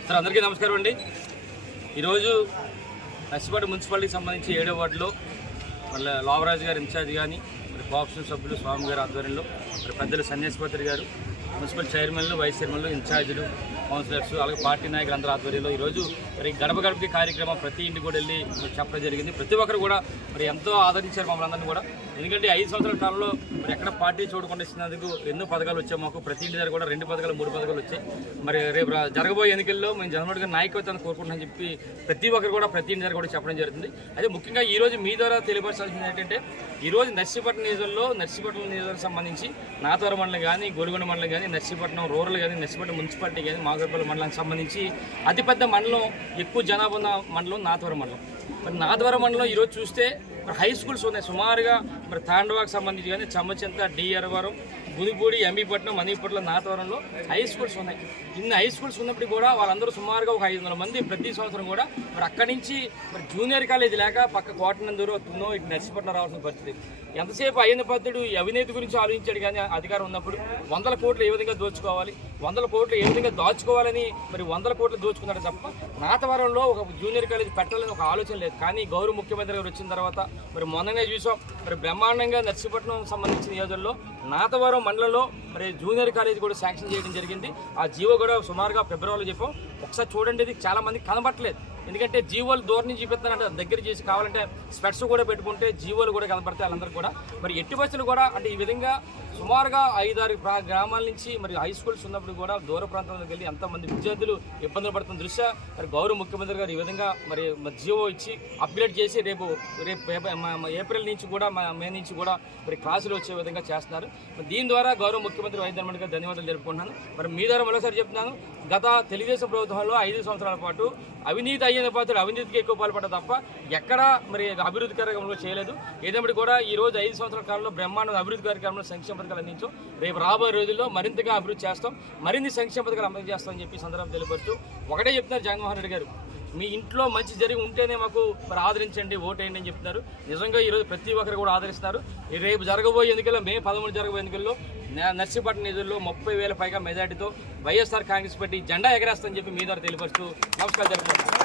Sir అందరికీ నమస్కారం అండి. ఈరోజు నర్సిపేట మున్సిపాలిటీకి సంబంధించి ఏడో వార్డులో మళ్ళీ లోవరాజు గారు ఇన్ఛార్జ్ కానీ మరి కోఆప్షన్ సభ్యులు స్వామి గారి ఆధ్వర్యంలో మరి పెద్దలు సన్యాసిపత్రి గారు మున్సిపల్ చైర్మన్లు వైస్ చైర్మన్లు ఇన్ఛార్జీలు కౌన్సిలర్స్ అలాగే పార్టీ నాయకులు అందరి ఆధ్వర్యంలో ఈరోజు మరి గడప గడపకి కార్యక్రమం ప్రతి ఇంటికి కూడా వెళ్ళి చెప్పడం జరిగింది. ప్రతి ఒక్కరు కూడా మరి ఎంతో ఆదరించారు మమ్మల్ని అందరినీ కూడా. ఎందుకంటే ఐదు సంవత్సరాల కాలంలో మరి ఎక్కడ పార్టీ చూడకుండా ఇచ్చినందుకు ఎన్నో పథకాలు వచ్చాయి. మాకు ప్రతి ఇంటి దగ్గర కూడా రెండు పథకాలు మూడు పథకాలు వచ్చాయి. మరి రేపు జరగబోయే ఎన్నికల్లో మేము జనమడిగా నాయకత్వాన్ని కోరుకుంటున్నామని చెప్పి ప్రతి ఒక్కరు కూడా ప్రతి ఇంటి దగ్గర కూడా చెప్పడం జరుగుతుంది. అదే ముఖ్యంగా ఈరోజు మీ ద్వారా తెలియపరచాల్సింది ఏంటంటే ఈరోజు నర్సీపట్నం నియోజకంలో నర్సీపట్నం నియోజకవర్గం సంబంధించి నాతవరం మండలం కానీ గోలుగొండ మండలం కానీ నర్సీపట్నం రూరల్ కానీ నర్సీపట్నం మున్సిపాలిటీ కానీ మాగర్పల్లి మండలానికి సంబంధించి అతిపెద్ద మండలం ఎక్కువ జనాభా ఉన్న మండలం నాథవరం మండలం. మరి నాదవర మండలం ఈరోజు చూస్తే మరి హై స్కూల్స్ ఉన్నాయి. సుమారుగా మరి తాండవాకి సంబంధించి కానీ చమ్మచింత డిఆర్వరం గుదిపూడి ఎంబీపట్నం మణిపట్ల నాతవరంలో హై స్కూల్స్ ఉన్నాయి. ఇన్ని హై స్కూల్స్ ఉన్నప్పుడు కూడా వాళ్ళందరూ సుమారుగా ఒక ఐదు వందల మంది ప్రతి సంవత్సరం కూడా మరి అక్కడి నుంచి మరి జూనియర్ కాలేజ్ లేక పక్క కోటనందూరు తునో ఇటు నర్సిపట్నం రావాల్సిన పరిస్థితి. ఎంతసేపు అయ్యన పద్ధతుడు అవినీతి గురించి ఆలోచించాడు కానీ అధికారం ఉన్నప్పుడు వందల కోట్లు ఏ విధంగా దోచుకోవాలి? వందల కోట్లు ఏ విధంగా దాచుకోవాలని మరి వందల కోట్లు దోచుకున్నాడు తప్ప నాతవరంలో ఒక జూనియర్ కాలేజ్ పెట్టాలని ఒక ఆలోచన లేదు. కానీ గౌరవ ముఖ్యమంత్రి గారు వచ్చిన తర్వాత మరి మొన్ననే చూసాం మరి బ్రహ్మాండంగా నర్సీపట్నం సంబంధించిన నియోజకవర్గంలో నాతవరం మండలంలో మరి జూనియర్ కాలేజ్ కూడా శాంక్షన్ చేయడం జరిగింది. ఆ జీవో కూడా సుమారుగా ఫిబ్రవరిలో చెప్పాం. ఒకసారి చూడండి ఇది చాలామంది కనబట్టలేదు ఎందుకంటే జీవోలు దూరం నుంచి చూపిస్తారంటే దగ్గర చేసి కావాలంటే స్పెట్స్ కూడా పెట్టుకుంటే జీవోలు కూడా కనపడతాయి వాళ్ళందరూ కూడా. మరి ఎట్టి బస్సులు కూడా అంటే ఈ విధంగా సుమారుగా ఐదారు గ్రామాల నుంచి మరి హై స్కూల్స్ ఉన్నప్పుడు కూడా దూర ప్రాంతాలకు వెళ్ళి ఎంతమంది విద్యార్థులు ఇబ్బందులు పడుతున్న దృష్ట్యా మరి గౌరవ ముఖ్యమంత్రి గారు ఈ విధంగా మరి జీవో ఇచ్చి అప్గ్రేడ్ చేసి రేపు రేపు ఏప్రిల్ నుంచి కూడా మే నుంచి కూడా మరి క్లాసులు వచ్చే విధంగా చేస్తున్నారు. దీని ద్వారా గౌరవ ముఖ్యమంత్రి వైద్యరమణ గారు ధన్యవాదాలు తెలుపుకుంటున్నాను. మరి మీ ద్వారా మరోసారి చెప్తున్నాను గత తెలుగుదేశం ప్రభుత్వంలో ఐదు సంవత్సరాల పాటు అవినీతి అయ్యిన పాత్ర అవినీతికి ఎక్కువ పాల్పడ్డ తప్ప ఎక్కడా మరి అభివృద్ధి కార్యక్రమంలో చేయలేదు. ఏదేమిటి కూడా ఈ రోజు ఐదు సంవత్సరాల కాలంలో బ్రహ్మాండ అభివృద్ధి కార్యక్రమంలో సంక్షేమ పథకాలు అందించాం. రేపు రాబోయే రోజుల్లో మరింతగా అభివృద్ధి చేస్తాం. మరిన్ని సంక్షేమ పథకాలు అమలు చేస్తామని చెప్పి సందర్భం తెలియపరుస్తూ ఒకటే చెప్తున్నారు జగన్మోహన్ రెడ్డి గారు. మీ ఇంట్లో మంచి జరిగి ఉంటేనే మాకు మరి ఆదరించండి ఓటేయండి అని చెప్తున్నారు. నిజంగా ఈరోజు ప్రతి ఒక్కరు కూడా ఆదరిస్తున్నారు. ఈ రేపు జరగబోయే ఎన్నికల్లో మే పదమూడు జరగబోయే ఎన్నికల్లో నర్సీపట్నం నిధుల్లో ముప్పై వేల పైగా మెజార్టీతో వైఎస్ఆర్ కాంగ్రెస్ పార్టీ జెండా ఎగరేస్తామని చెప్పి మీ ద్వారా తెలియపరుస్తూ నమస్కారం జరుపుకుంటున్నాను